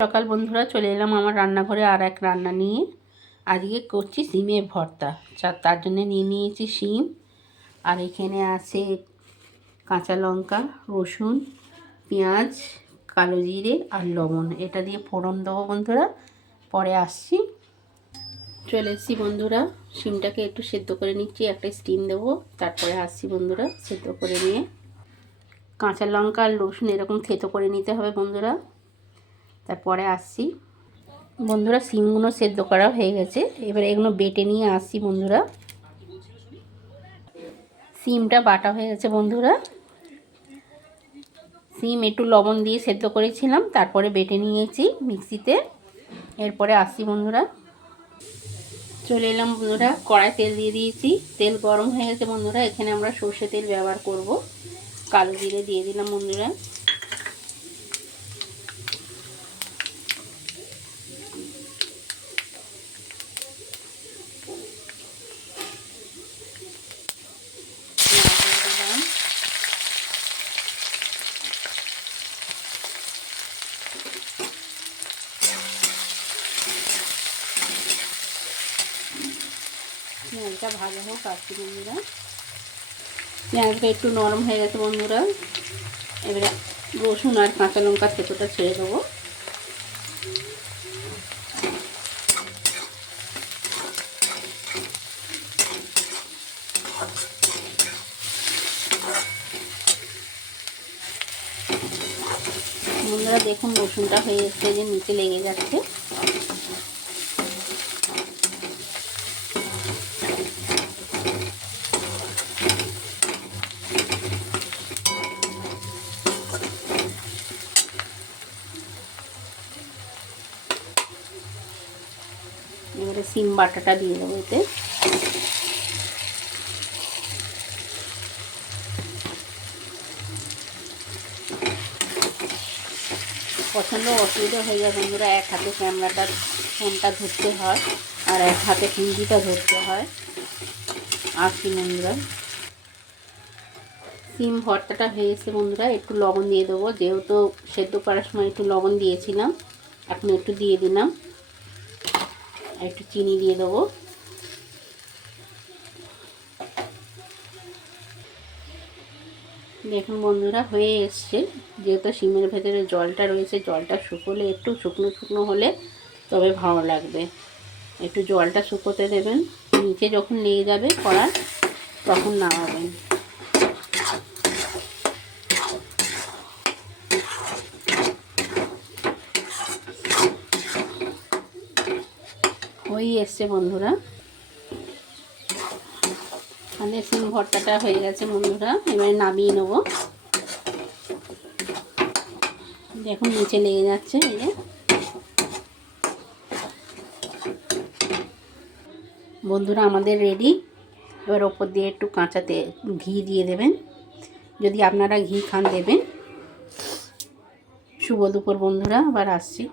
সকাল বন্ধুরা, চলে এলাম আমার রান্নাঘরে আর এক রান্না নিয়ে। আজকে করছি সিমের ভর্তা। তার জন্য নিয়ে নিয়েছি শিম, আর এখানে আছে কাঁচা লঙ্কা, রসুন, পেঁয়াজ, কালো জিরে আর লবণ। এটা দিয়ে ফোড়ন দেবো বন্ধুরা, পরে আসছি। চলে এসেছি বন্ধুরা, শিমটাকে একটু সেদ্ধ করে নিচ্ছি, একটা স্টিম দেবো, তারপরে আসছি বন্ধুরা। সেদ্ধ করে নিয়ে কাঁচা লঙ্কা আর রসুন এরকম থেতো করে নিতে হবে বন্ধুরা, তারপরে আসছি বন্ধুরা। সিমগুলো সেদ্ধ করা হয়ে গেছে, এবার এগুলো বেটে নিয়ে আসছি বন্ধুরা। সিমটা বাটা হয়ে গেছে বন্ধুরা। সিম একটু লবণ দিয়ে সেদ্ধ করেছিলাম, তারপরে বেটে নিয়েছি মিক্সিতে। এরপরে আসছি বন্ধুরা। চলে এলাম বন্ধুরা, কড়াই তেল দিয়ে দিয়েছি। তেল গরম হয়ে গেছে বন্ধুরা, এখানে আমরা সর্ষে তেল ব্যবহার করব। কালো জিরে দিয়ে দিলাম বন্ধুরা। পেঁয়াজটা ভাজা হোক আসছি বন্ধুরা। পেঁয়াজটা একটু নরম হয়ে গেছে বন্ধুরা, এবারে রসুন আর কাঁচা লঙ্কা থেতোটা ছেড়ে দেবো। বন্ধুরা দেখুন, রসুনটা হয়ে এসছে, যে নিচে লেগে যাচ্ছে। এবারে সিম বাটাটা দিয়ে দেবো এতে। পছন্দ অসুবিধা হয়ে যায় বন্ধুরা, এক হাতে ক্যামেরাটা ফোনটা ধরতে হয় আর এক হাতে টিভিটা ধরতে হয়। আর কি বন্ধুরা, সিম ভর্তাটা হয়ে এসেছে বন্ধুরা। একটু লবণ দিয়ে দেবো, যেহেতু সেদ্ধ করার সময় একটু লবণ দিয়েছিলাম, এখন একটু দিয়ে দিলাম। একটু চিনি দিয়ে দেবো। দেখুন বন্ধুরা, হয়ে এসছে। যেহেতু শিমের ভেতরে জলটা রয়েছে, জলটা শুকোলে, একটু শুকনো শুকনো হলে তবে ভালো লাগবে। একটু জলটা শুকোতে দেবেন, নিচে যখন লেগে যাবে কড়ার তখন নামাবেন। হয়ে এসছে বন্ধুরা, মানে সিম ভর্তাটা হয়ে গেছে বন্ধুরা। এবারে নামিয়ে নেব। দেখুন নিচে লেগে যাচ্ছে, এই যে বন্ধুরা আমাদের রেডি। এবার ওপর দিয়ে একটু কাঁচা ঘি দিয়ে দেবেন, যদি আপনারা ঘি খান দেবেন। শুভ দুপুর বন্ধুরা, আবার আসছি।